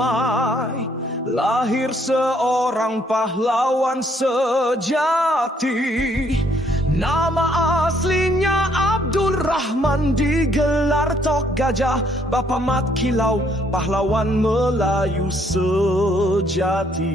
damai, lahir seorang pahlawan sejati. Nama aslinya Abdul Rahman, digelar Tok Gajah, Bapa Mat Kilau, pahlawan Melayu sejati.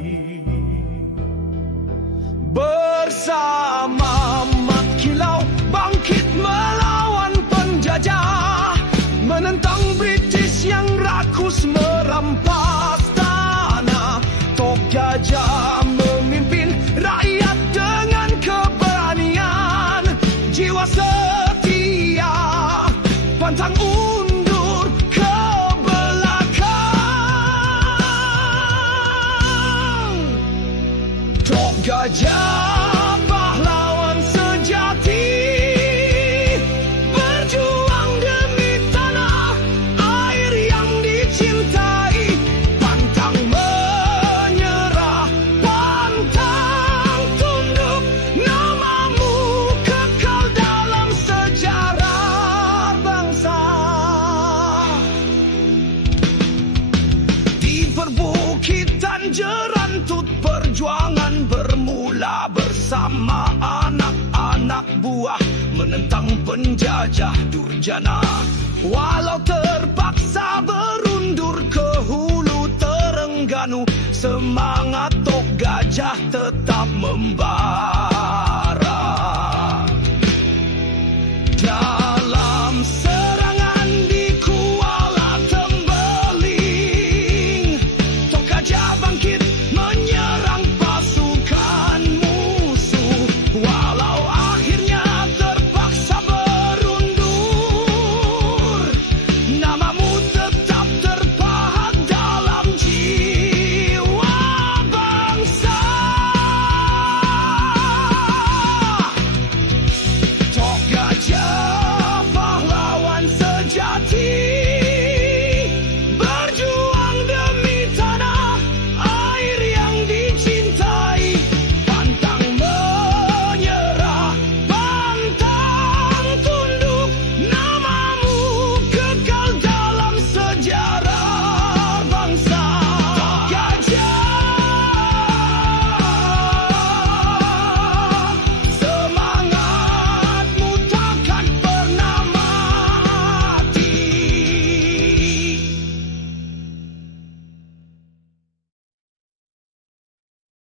Bersama Mat Kilau bangkit melawan penjajah, menentang British yang rakus merampas tanah. Tok Gajah memimpin rakyat dengan keberanian, jiwa setia pantang undur ke belakang. Tok Gajah pahlawan sejati, berjuang demi tanah air yang dicintai, pantang menyerah, pantang tunduk. Namamu kekal dalam sejarah bangsa. Di perbukitan Jerantut perjuangan bermula bersama anak-anak buah, menentang penjajah durjana. Walau terpaksa berundur ke hulu Terengganu, semangat Tok Gajah tetap membara.